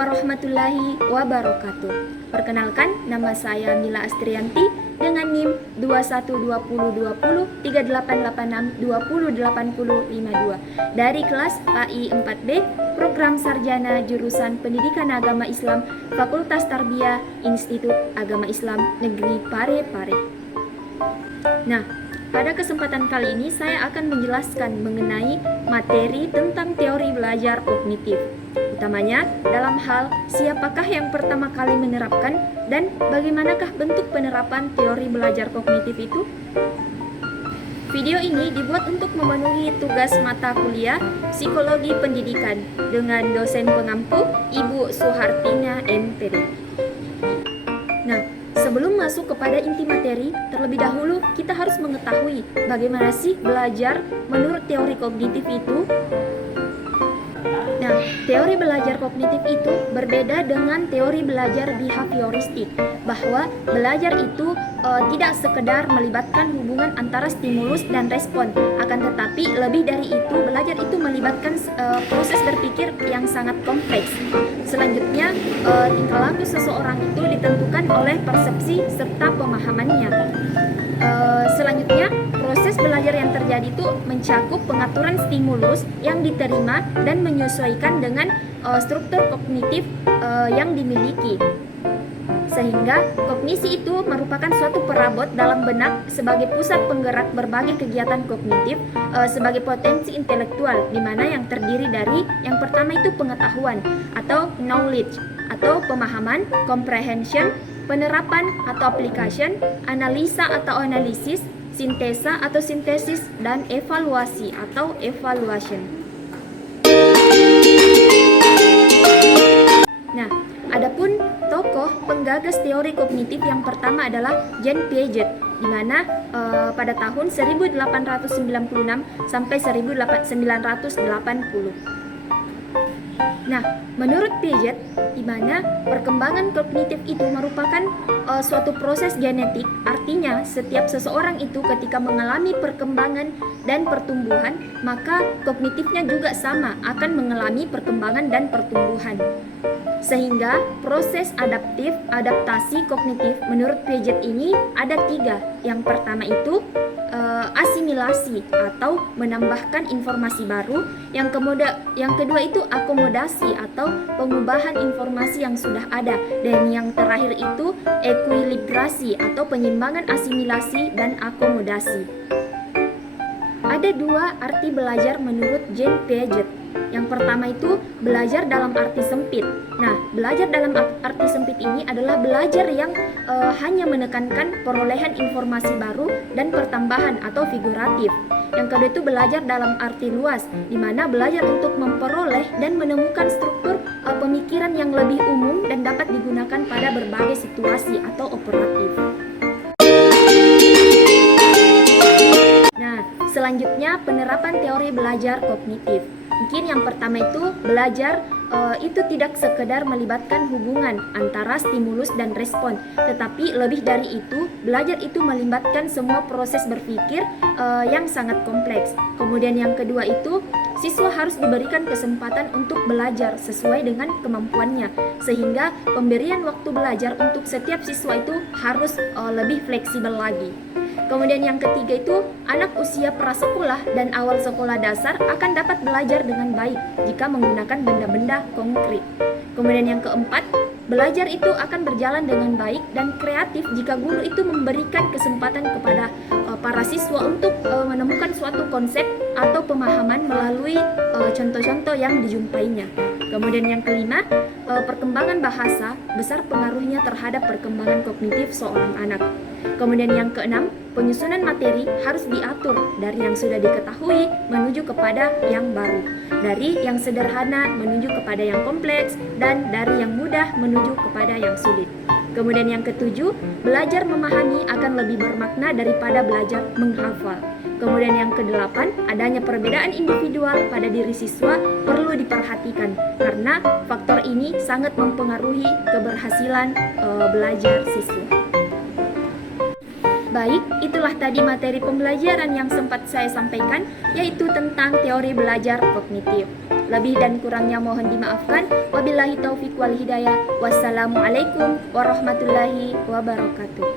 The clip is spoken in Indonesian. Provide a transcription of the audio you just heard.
warahmatullahi wabarakatuh. Perkenalkan, nama saya Mila Astrianti dengan NIM 2120203886208052 dari kelas AI 4B, Program Sarjana Jurusan Pendidikan Agama Islam, Fakultas Tarbiyah, Institut Agama Islam Negeri Parepare. Nah, pada kesempatan kali ini saya akan menjelaskan mengenai materi tentang teori belajar kognitif. Utamanya dalam hal siapakah yang pertama kali menerapkan dan bagaimanakah bentuk penerapan teori belajar kognitif itu. Video ini dibuat untuk memenuhi tugas mata kuliah Psikologi Pendidikan dengan dosen pengampu Ibu Suhartina MPD. Nah, sebelum masuk kepada inti materi, terlebih dahulu kita harus mengetahui bagaimana sih belajar menurut teori kognitif itu. Nah, teori belajar kognitif itu berbeda dengan teori belajar behavioristik, bahwa belajar itu tidak sekedar melibatkan hubungan antara stimulus dan respon, akan tetapi lebih dari itu, belajar itu melibatkan proses berpikir yang sangat kompleks. Selanjutnya, tingkah laku seseorang itu ditentukan oleh persepsi serta pemahamannya. Selanjutnya, proses belajar yang terjadi itu mencakup pengaturan stimulus yang diterima dan menyesuaikan dengan struktur kognitif yang dimiliki. Sehingga kognisi itu merupakan suatu perabot dalam benak sebagai pusat penggerak berbagai kegiatan kognitif sebagai potensi intelektual, di mana yang terdiri dari yang pertama itu pengetahuan atau knowledge atau pemahaman, comprehension, penerapan atau application, analisa atau analisis, sintesa atau sintesis, dan evaluasi atau evaluation. Nah, adapun tokoh penggagas teori kognitif yang pertama adalah Jean Piaget, di mana pada tahun 1896 sampai 1980. Nah, menurut Piaget, di mana perkembangan kognitif itu merupakan suatu proses genetik, artinya setiap seseorang itu ketika mengalami perkembangan dan pertumbuhan, maka kognitifnya juga sama, akan mengalami perkembangan dan pertumbuhan. Sehingga proses adaptasi kognitif menurut Piaget ini ada 3. Yang pertama itu asimilasi atau menambahkan informasi baru. Yang kedua itu akomodasi atau pengubahan informasi yang sudah ada. Dan yang terakhir itu ekuilibrasi atau penyimbangan asimilasi dan akomodasi. Ada 2 arti belajar menurut Jean Piaget. Yang pertama itu belajar dalam arti sempit. Nah, belajar dalam arti sempit ini adalah belajar yang hanya menekankan perolehan informasi baru dan pertambahan atau figuratif. Yang kedua itu belajar dalam arti luas, di mana belajar untuk memperoleh dan menemukan struktur pemikiran yang lebih umum dan dapat digunakan pada berbagai situasi atau operatif. Nah, selanjutnya penerapan teori belajar kognitif. Mungkin yang pertama itu belajar itu tidak sekedar melibatkan hubungan antara stimulus dan respon, tetapi lebih dari itu, belajar itu melibatkan semua proses berpikir yang sangat kompleks. Kemudian yang kedua itu, siswa harus diberikan kesempatan untuk belajar sesuai dengan kemampuannya, sehingga pemberian waktu belajar untuk setiap siswa itu harus lebih fleksibel lagi. Kemudian yang ketiga itu, anak usia prasekolah dan awal sekolah dasar akan dapat belajar dengan baik jika menggunakan benda-benda konkret. Kemudian yang keempat, belajar itu akan berjalan dengan baik dan kreatif jika guru itu memberikan kesempatan kepada para siswa untuk menemukan suatu konsep atau pemahaman melalui contoh-contoh yang dijumpainya. Kemudian yang kelima, perkembangan bahasa besar pengaruhnya terhadap perkembangan kognitif seorang anak. Kemudian yang keenam, penyusunan materi harus diatur dari yang sudah diketahui menuju kepada yang baru, dari yang sederhana menuju kepada yang kompleks, dan dari yang mudah menuju kepada yang sulit. Kemudian yang ketujuh, belajar memahami akan lebih bermakna daripada belajar menghafal. Kemudian yang kedelapan, adanya perbedaan individual pada diri siswa perlu diperhatikan karena faktor ini sangat mempengaruhi keberhasilan belajar siswa. Baik, itulah tadi materi pembelajaran yang sempat saya sampaikan, yaitu tentang teori belajar kognitif. Lebih dan kurangnya mohon dimaafkan. Wabillahi taufiq wal hidayah. Wassalamualaikum warahmatullahi wabarakatuh.